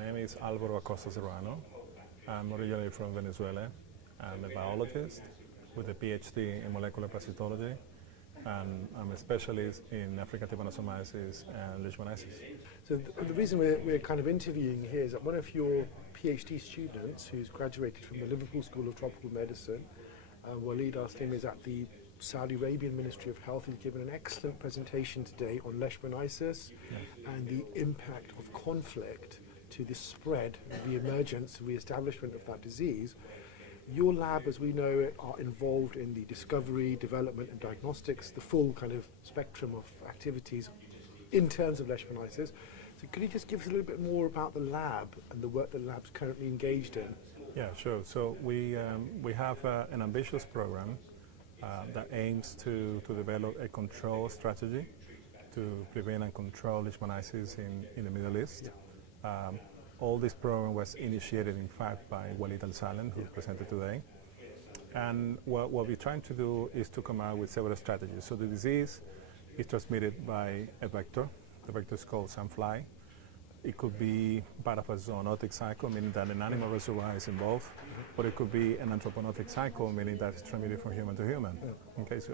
name is Alvarro Acosta Serrano. I'm originally from Venezuela. I'm a biologist with a PhD in molecular parasitology, and I'm a specialist in African trypanosomiasis and leishmaniasis. So the reason we're kind of interviewing here is that one of your PhD students who's graduated from the Liverpool School of Tropical Medicine, Walid Aslim, is at the Saudi Arabian Ministry of Health. He's given an excellent presentation today on leishmaniasis and the impact of conflict to the spread, the emergence, re-establishment of that disease. Your lab, as we know it, are involved in the discovery, development and diagnostics, the full kind of spectrum of activities in terms of leishmaniasis. So could you just give us a little bit more about the lab and the work that the lab's currently engaged in? Yeah, sure. So we have an ambitious program that aims to develop a control strategy to prevent and control leishmaniasis in the Middle East. All this program was initiated, in fact, by Walid Al-Salem, who presented today. And what we're trying to do is to come out with several strategies. So the disease is transmitted by a vector. The vector is called sandfly. It could be part of a zoonotic cycle, meaning that an animal reservoir is involved, or it could be an anthropootic cycle, meaning that it's transmitted from human to human. Okay, so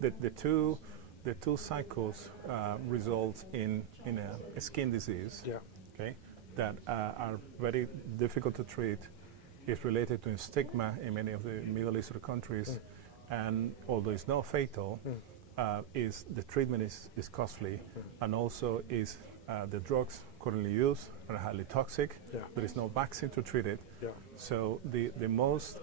the two cycles result in a skin disease. Okay, that are very difficult to treat. It's related to stigma in many of the Middle Eastern countries, and although it's not fatal, the treatment is costly, and also is the drugs currently used are highly toxic. There is no vaccine to treat it. So the most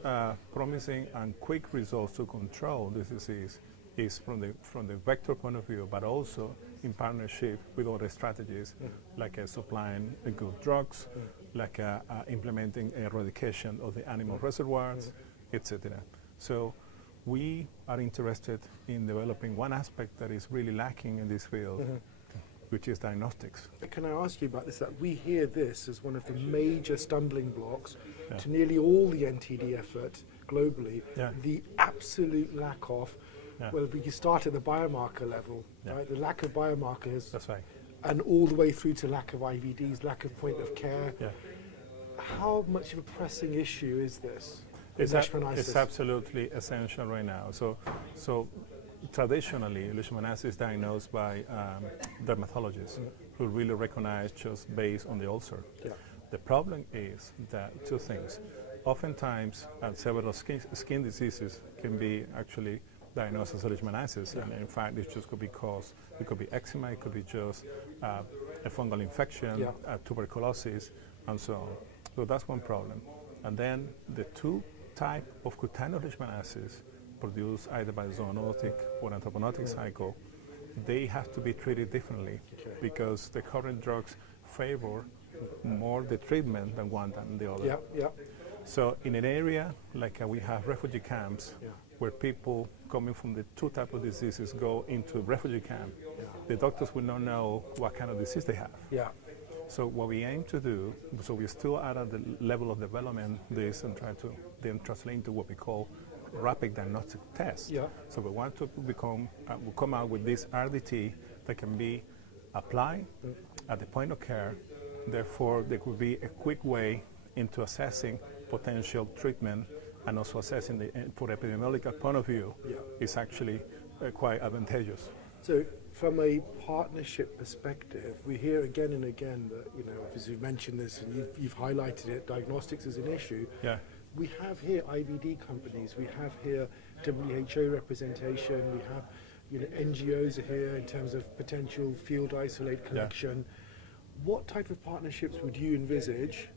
promising and quick results to control this disease is from the vector point of view, but also in partnership with other strategies, like supplying good drugs, like implementing eradication of the animal reservoirs, etc. So we are interested in developing one aspect that is really lacking in this field, which is diagnostics. Can I ask you about this? That we hear this as one of the major stumbling blocks to nearly all the NTD effort globally, the absolute lack of, well, we can start at the biomarker level, right? The lack of biomarkers. That's right. And all the way through to lack of IVDs, lack of point of care. How much of a pressing issue is this? It's absolutely essential right now. So traditionally, leishmaniasis is diagnosed by dermatologists who really recognize just based on the ulcer. The problem is that two things. Oftentimes, several skin diseases can be actually diagnosed as leishmaniasis, and in fact, it just could be caused. It could be eczema, it could be just a fungal infection, tuberculosis, and so on. So that's one problem. And then the two type of cutaneous leishmaniasis produced either by zoonotic or anthropootic cycle, they have to be treated differently because the current drugs favor more the treatment than one than the other. So in an area like we have refugee camps where people coming from the two type of diseases go into a refugee camp, the doctors will not know what kind of disease they have. So what we aim to do, so we're still at the level of development this and try to then translate into what we call rapid diagnostic test. So we want to come out with this RDT that can be applied at the point of care. Therefore, there could be a quick way into assessing potential treatment and also assessing for epidemiological point of view is actually quite advantageous. So from a partnership perspective, we hear again and again that, you know, as you've mentioned this and you've highlighted it, diagnostics is an issue. We have here IVD companies, we have here WHO representation, we have, you know, NGOs are here in terms of potential field isolate collection. What type of partnerships would you envisage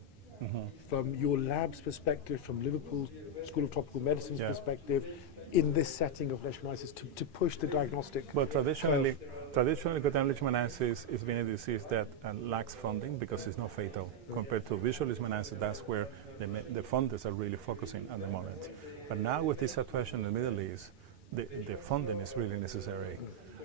from your lab's perspective, from Liverpool School of Tropical Medicine's perspective, in this setting of leishmaniasis to push the diagnostic? Well, traditionally, cutaneous leishmaniasis is being a disease that lacks funding because it's not fatal. Compared to visual leishmaniasis, that's where the funders are really focusing at the moment. But now with this situation in the Middle East, the funding is really necessary.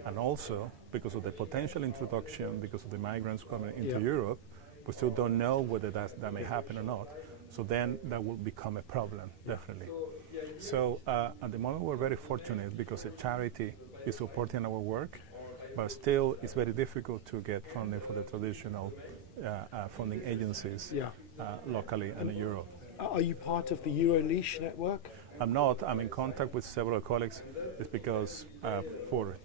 And also, because of the potential introduction, because of the migrants coming into Europe, we still don't know whether that may happen or not. So then that will become a problem, definitely. So at the moment we're very fortunate because the charity is supporting our work, but still it's very difficult to get funding for the traditional funding agencies locally and in Europe. Are you part of the EuroLeash network? I'm not. I'm in contact with several colleagues. It's because for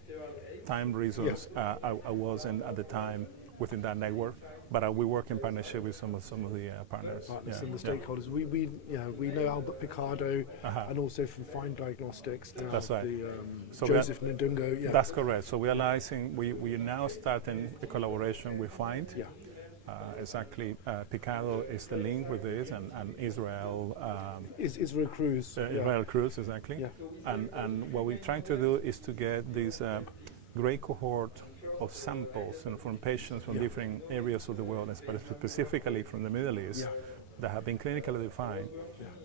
time reasons, I wasn't at the time within that network. But we work in partnership with some of the partners. And the stakeholders. We know Albert Picardo, and also from Fine Diagnostics. That's right. So Joseph Ndungo. Yeah. That's correct. So we are now starting a collaboration with Fine. Yeah. Exactly. Picardo is the link with this, and Israel. Israel Cruz. Israel Cruz, exactly. Yeah. And what we're trying to do is to get this great cohort of samples from patients from different areas of the world, specifically from the Middle East, that have been clinically defined,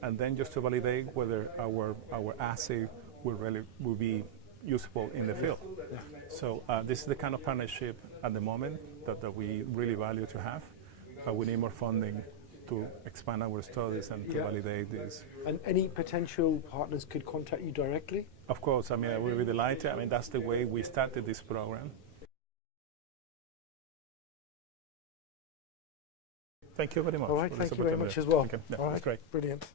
and then just to validate whether our assay will be useful in the field. So this is the kind of partnership at the moment that we really value to have, but we need more funding to expand our studies and to validate this. And any potential partners could contact you directly? Of course, I mean, I will be delighted. I mean, that's the way we started this program. Thank you very much. All right, thank you very much as well. Okay. Yeah, all right, that's great. Brilliant.